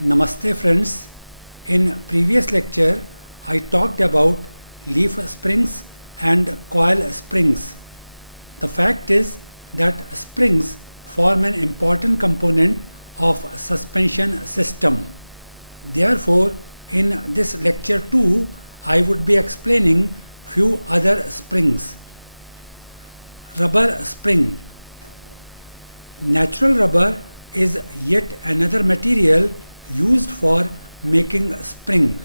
Namaste friends. In previous lecture I talked about leaf springs and coil springs. The fact is that springs form an important component of suspension system. Therefore, in this lecture too I would be explaining few other springs. Rubber spring. Natural rubber is yet another material used for making spring.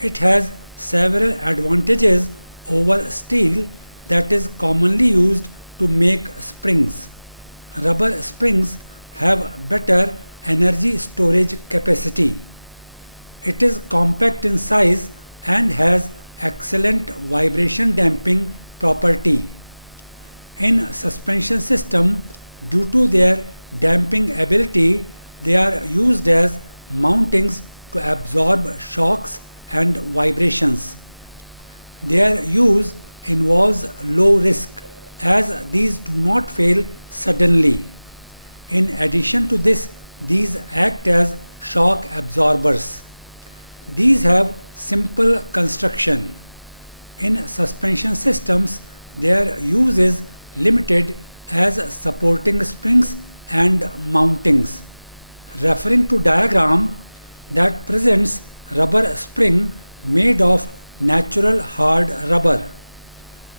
It has several advantages over steel that is commonly used to make springs. Rubber springs have better energy storage capacity. It is compact in size and has excellent vibration damping property. In suspension system, due to their damping ability, they are used as mountings to absorb shocks and vibrations. Their use involves low risk as these do not fail suddenly. In addition to this, these act as shock absorbers. These have simple construction. In suspension systems, their use is limited as supporting springs and mountings. Referring to diagram that presents rubber spring made of natural hard rubber.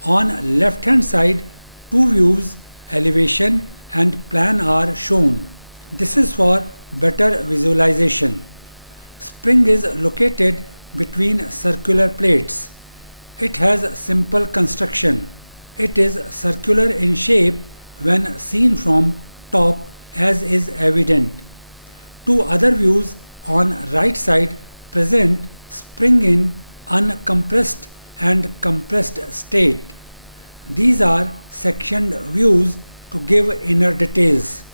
On left hand side, two views, elevation and plan are shown. This is for better visualization. Spring is located between circular plates. It has simple construction. It is circular in shape when seen from top, as is evident. Two other views on right side present spring in uncompressed and compressed state. These are sectioned views to give inner details.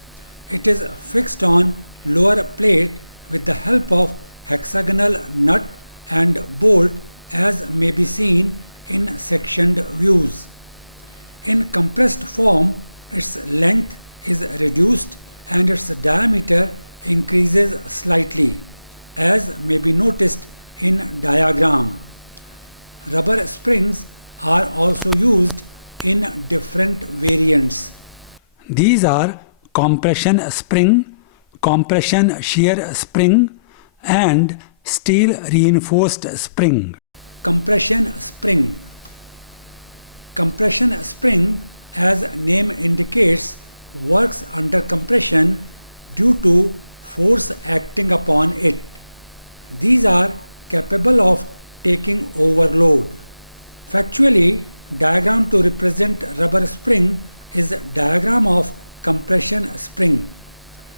It is fixed on lower plate with the help of hexagonal nut and bolt as may be seen in sectioned views. In compressed form, its length is reduced and its diameter increases slightly, as may be noticed in diagram. Rubber springs are also used in different variants. These are compression spring, compression shear spring and steel reinforced spring. Compression spring. Compression spring, as name indicates, works under compression due to force acting upon it. These are capable of taking overload. Factually, diagram to represent rubber spring is a diagram of compression spring.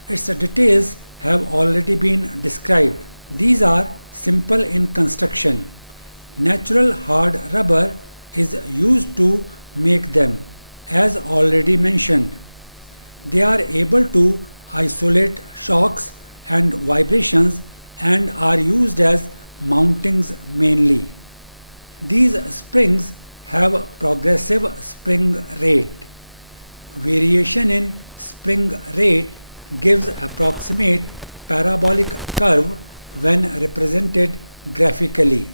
Its details have already been described. These are simple in construction. Natural hard rubber is used to make them, as already mentioned. They are able to isolate shocks and vibrations and are used as mountings mainly. These springs have progressive spring rate. Variation in spring rate gives approximate parabolic curve when represented graphically.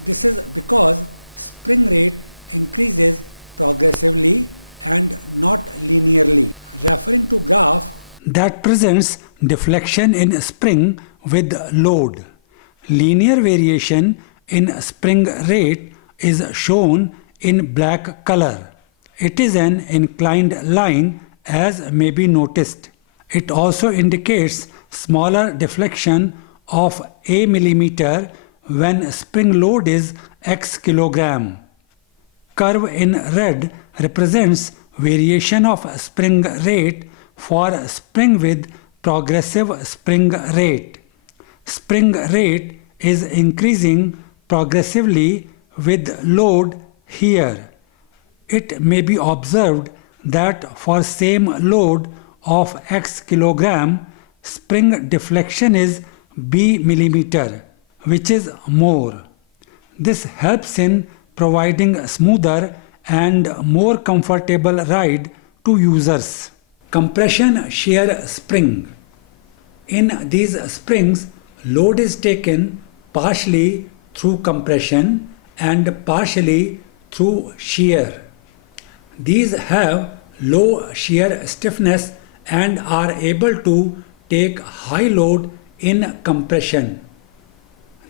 This is because spring rate increases progressively and not linearly. Referring to graph that presents deflection in spring with load. Linear variation in spring rate is shown in black color. It is an inclined line as may be noticed. It also indicates smaller deflection of a millimeter when spring load is x kilogram. Curve in red represents variation of spring rate for spring with progressive spring rate. Spring rate is increasing progressively with load here. It may be observed that for same load of x kilogram, spring deflection is b millimeter, which is more. This helps in providing a smoother and more comfortable ride to users. Compression shear spring. In these springs, load is taken partially through compression and partially through shear. These have low shear stiffness and are able to take high load in compression.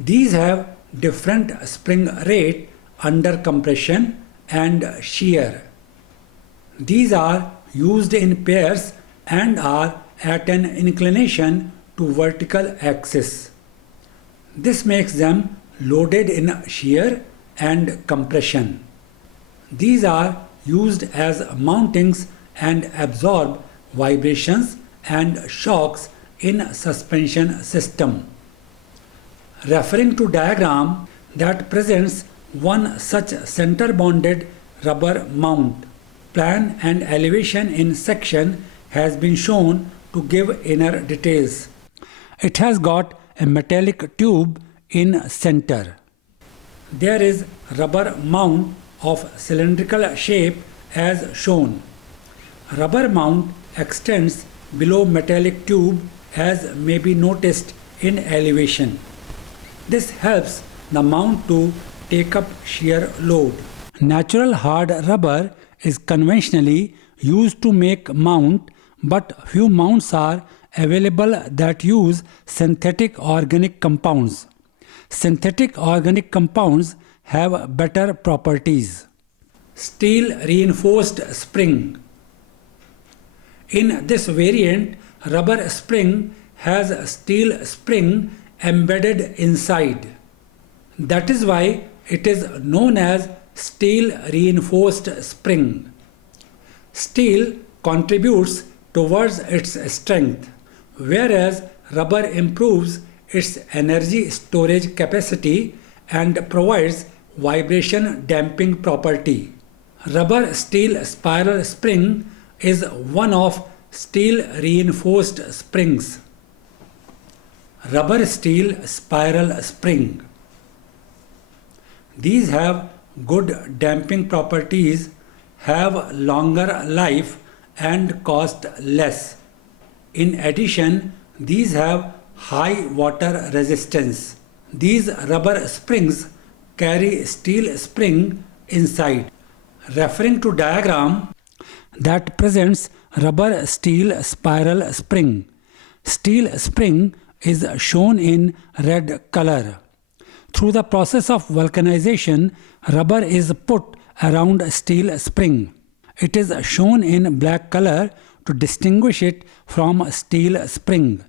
These have different spring rate under compression and shear. These are used in pairs and are at an inclination to vertical axis. This makes them loaded in shear and compression. These are used as mountings and absorb vibrations and shocks in suspension system. Referring to diagram that presents one such center bonded rubber mount, plan and elevation in section has been shown to give inner details. It has got a metallic tube in center. There is rubber mount of cylindrical shape as shown. Rubber mount extends below metallic tube as may be noticed in elevation. This helps the mount to take up shear load. Natural hard rubber is conventionally used to make mount, but few mounts are available that use synthetic organic compounds. Synthetic organic compounds have better properties. Steel reinforced spring. In this variant, rubber spring has a steel spring embedded inside. That is why it is known as steel reinforced spring. Steel contributes towards its strength, whereas rubber improves its energy storage capacity and provides vibration damping property. Rubber steel spiral spring is one of steel reinforced springs. Rubber steel spiral spring. These have good damping properties, have longer life and cost less. In addition, these have high water resistance. These rubber springs carry steel spring inside. Referring to diagram that presents rubber steel spiral spring. Steel spring is shown in red color. Through the process of vulcanization, rubber is put around steel spring. It is shown in black color to distinguish it from steel spring.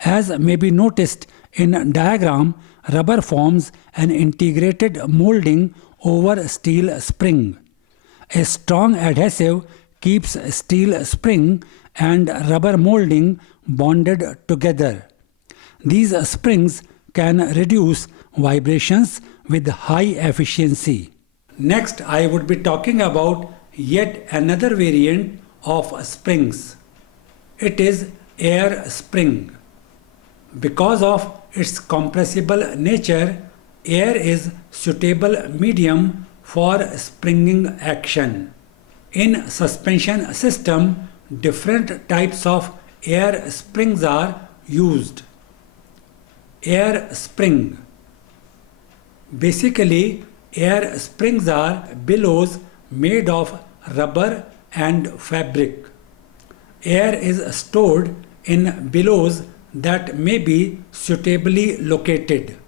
As may be noticed in diagram, rubber forms an integrated molding over steel spring. A strong adhesive keeps steel spring and rubber molding bonded together. These springs can reduce vibrations with high efficiency. Next, I would be talking about yet another variant of springs. It is air spring. Because of its compressible nature, air is suitable medium for springing action. In suspension system, different types of air springs are used. Air spring. Basically, air springs are bellows made of rubber and fabric. Air is stored in bellows that may be suitably located.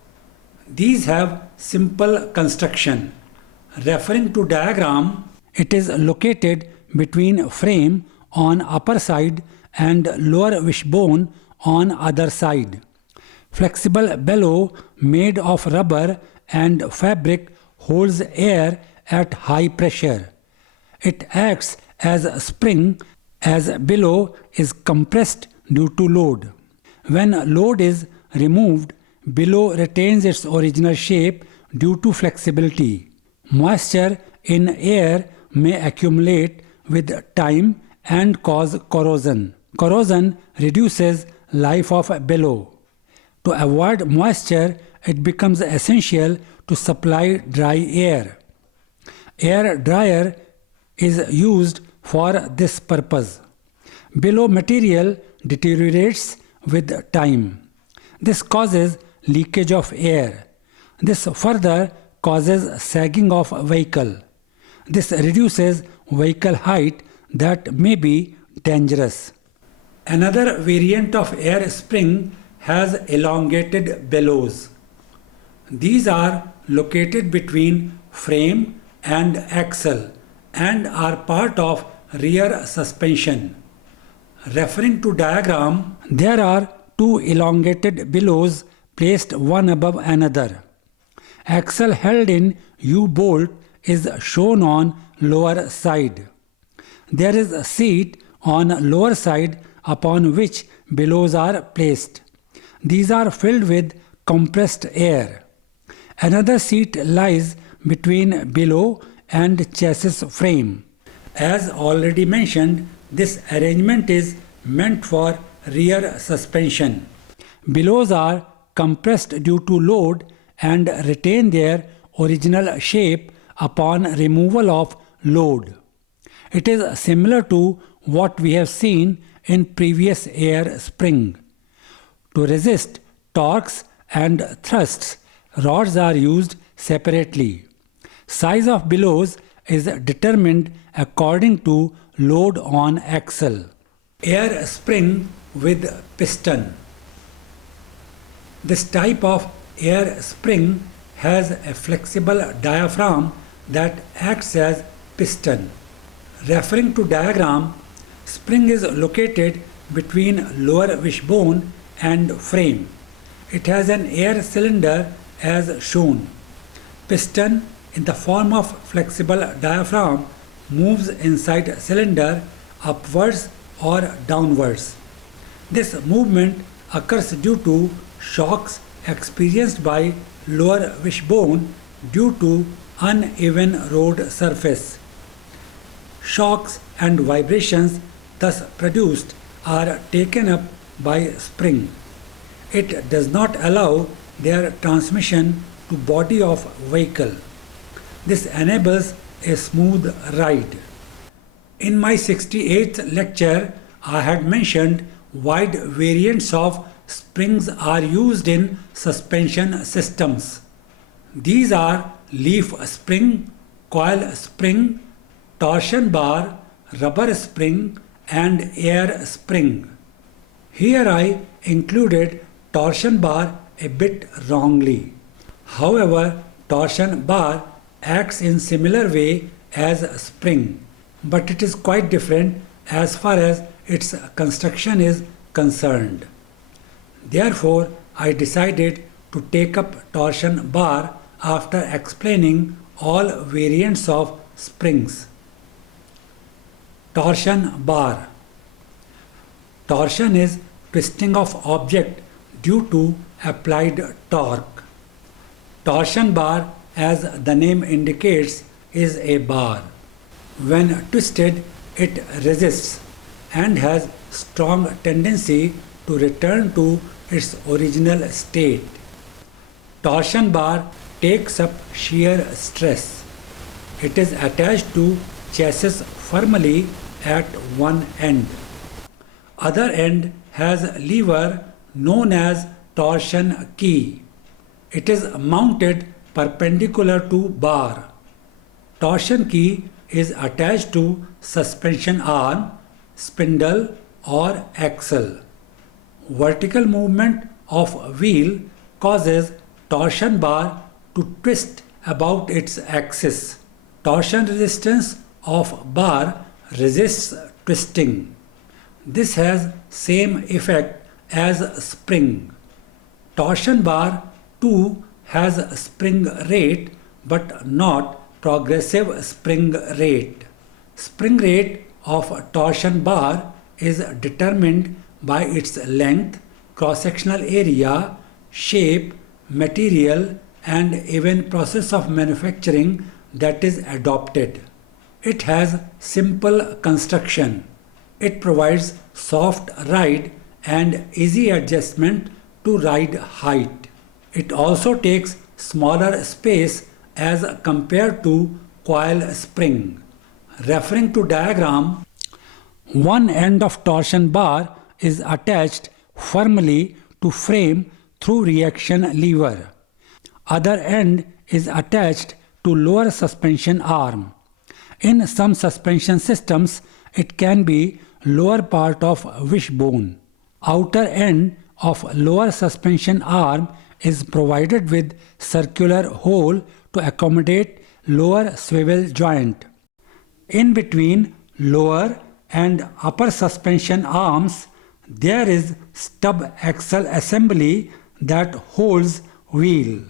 These have simple construction. Referring to diagram, it is located between frame on upper side and lower wishbone on other side. Flexible bellow made of rubber and fabric holds air at high pressure. It acts as a spring as bellow is compressed due to load. When load is removed, bellow retains its original shape due to flexibility. Moisture in air may accumulate with time and cause corrosion. Corrosion reduces life of a bellow. To avoid moisture, it becomes essential to supply dry air. Air dryer is used for this purpose. Bellow material deteriorates with time. This causes leakage of air. This further causes sagging of vehicle. This reduces vehicle height that may be dangerous. Another variant of air spring has elongated bellows. These are located between frame and axle and are part of rear suspension. Referring to diagram, there are two elongated bellows placed one above another. Axle held in U-bolt is shown on lower side. There is a seat on lower side upon which bellows are placed. These are filled with compressed air. Another seat lies between bellow and chassis frame. As already mentioned, this arrangement is meant for rear suspension. Bellows are compressed due to load and retain their original shape upon removal of load. It is similar to what we have seen in previous air spring. To resist torques and thrusts, rods are used separately. Size of bellows is determined according to load on axle. Air spring with piston. This type of air spring has a flexible diaphragm that acts as piston. Referring to diagram, spring is located between lower wishbone and frame. It has an air cylinder as shown. Piston in the form of flexible diaphragm moves inside cylinder upwards or downwards. This movement occurs due to shocks experienced by lower wishbone due to uneven road surface. Shocks and vibrations thus produced are taken up by spring. It does not allow their transmission to body of vehicle. This enables a smooth ride. In my 68th lecture, I had mentioned wide variants of springs are used in suspension systems. These are leaf spring, coil spring, torsion bar, rubber spring, and air spring. Here I included torsion bar a bit wrongly. However, torsion bar acts in similar way as spring, but it is quite different as far as its construction is concerned. Therefore, I decided to take up torsion bar after explaining all variants of springs. Torsion bar. Torsion is twisting of object due to applied torque. Torsion bar, as the name indicates, is a bar. When twisted, it resists and has strong tendency to return to its original state. Torsion bar takes up shear stress. It is attached to chassis firmly at one end. Other end has lever known as torsion key. It is mounted perpendicular to bar. Torsion key is attached to suspension arm, spindle or axle. Vertical movement of wheel causes torsion bar to twist about its axis. Torsion resistance of bar resists twisting. This has same effect as spring. Torsion bar too has spring rate but not progressive spring rate. Spring rate of torsion bar is determined by its length, cross-sectional area, shape, material and even process of manufacturing that is adopted. It has simple construction. It provides soft ride and easy adjustment to ride height. It also takes smaller space as compared to coil spring. Referring to diagram, one end of torsion bar is attached firmly to frame through reaction lever. Other end is attached to lower suspension arm. In some suspension systems, it can be lower part of wishbone. Outer end of lower suspension arm is provided with circular hole to accommodate lower swivel joint. In between lower and upper suspension arms, there is stub axle assembly that holds wheel.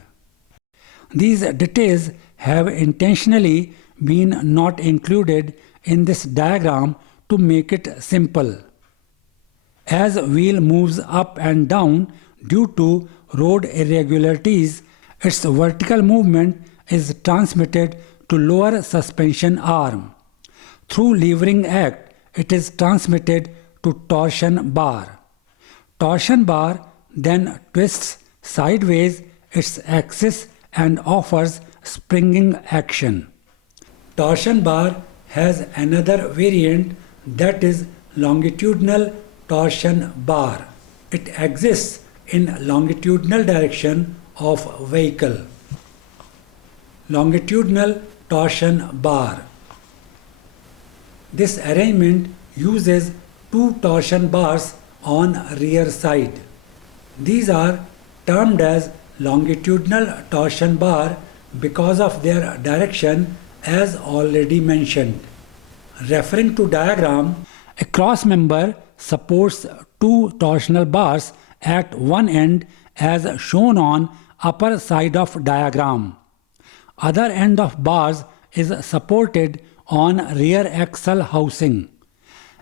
These details have intentionally been not included in this diagram to make it simple. As wheel moves up and down due to road irregularities, its vertical movement is transmitted to lower suspension arm. Through levering act, it is transmitted to torsion bar. Torsion bar then twists sideways its axis and offers springing action. Torsion bar has another variant, that is longitudinal torsion bar. It exists in longitudinal direction of vehicle. Longitudinal torsion bar. This arrangement uses two torsion bars on rear side. These are termed as longitudinal torsion bar because of their direction as already mentioned. Referring to diagram, a cross member supports two torsional bars at one end as shown on upper side of diagram. Other end of bars is supported on rear axle housing.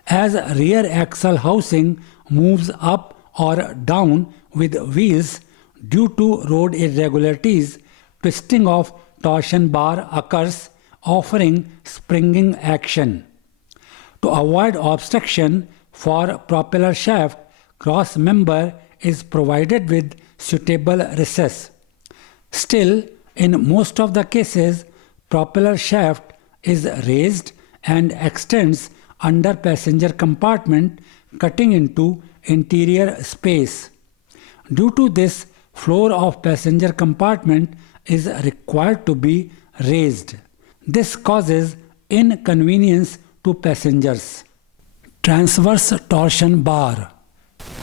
As rear axle housing moves up or down with wheels due to road irregularities, twisting of torsion bar occurs, offering springing action. To avoid obstruction for propeller shaft, cross member is provided with suitable recess. Still, in most of the cases, propeller shaft is raised and extends under passenger compartment, cutting into interior space. Due to this, floor of passenger compartment is required to be raised. This causes inconvenience to passengers. Transverse torsion bar.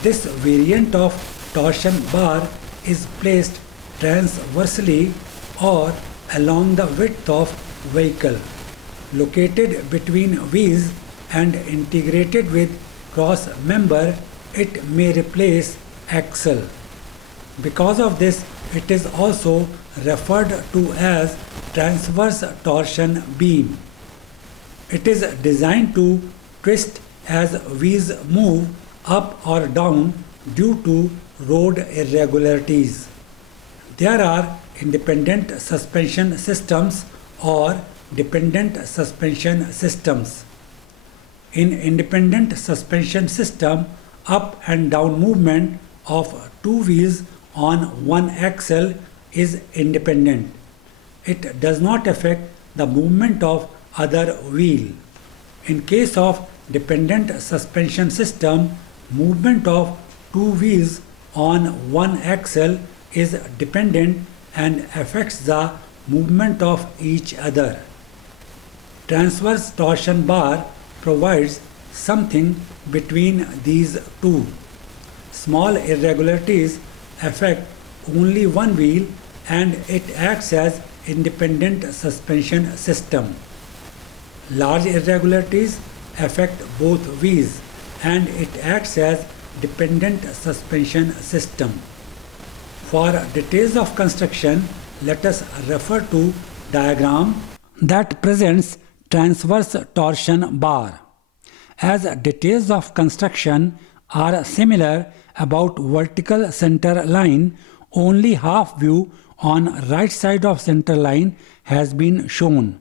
This variant of torsion bar is placed transversely or along the width of vehicle, located between wheels and integrated with cross member. It may replace axle. Because of this, it is also referred to as transverse torsion beam. It is designed to twist as wheels move up or down due to road irregularities. There are independent suspension systems or dependent suspension systems. In independent suspension system, up and down movement of two wheels on one axle is independent. It does not affect the movement of other wheel. In case of dependent suspension system, movement of two wheels on one axle is dependent and affects the movement of each other. Transverse torsion bar provides something between these two. Small irregularities affect only one wheel and it acts as independent suspension system. Large irregularities affect both wheels and it acts as dependent suspension system. For details of construction, let us refer to diagram that presents transverse torsion bar. As details of construction are similar about vertical center line, only half view on right side of center line has been shown.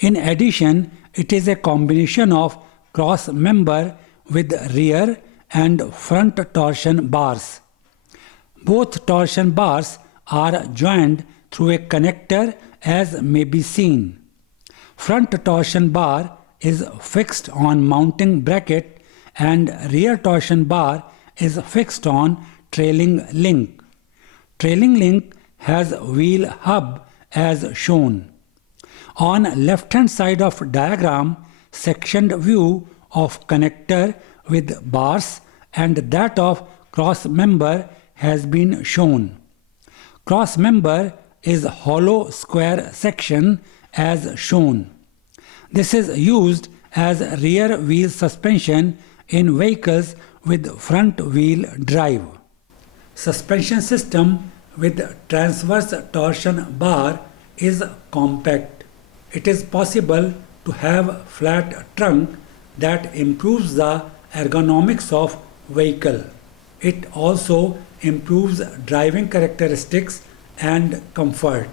In addition, it is a combination of cross member with rear and front torsion bars. Both torsion bars are joined through a connector as may be seen. Front torsion bar is fixed on mounting bracket and rear torsion bar is fixed on trailing link. Trailing link has wheel hub as shown. On left hand side of diagram, sectioned view of connector with bars and that of cross member has been shown. Cross member is hollow square section as shown. This is used as rear wheel suspension in vehicles with front wheel drive. Suspension system with transverse torsion bar is compact. It is possible to have flat trunk that improves the ergonomics of vehicle. It also improves driving characteristics and comfort.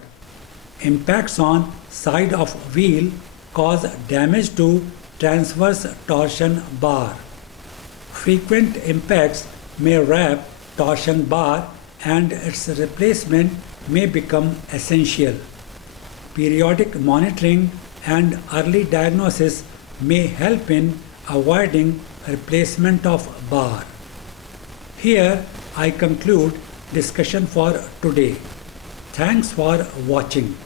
Impacts on side of wheel cause damage to transverse torsion bar. Frequent impacts may wrap torsion bar and its replacement may become essential. Periodic monitoring and early diagnosis may help in avoiding replacement of bar. Here I conclude discussion for today. Thanks for watching.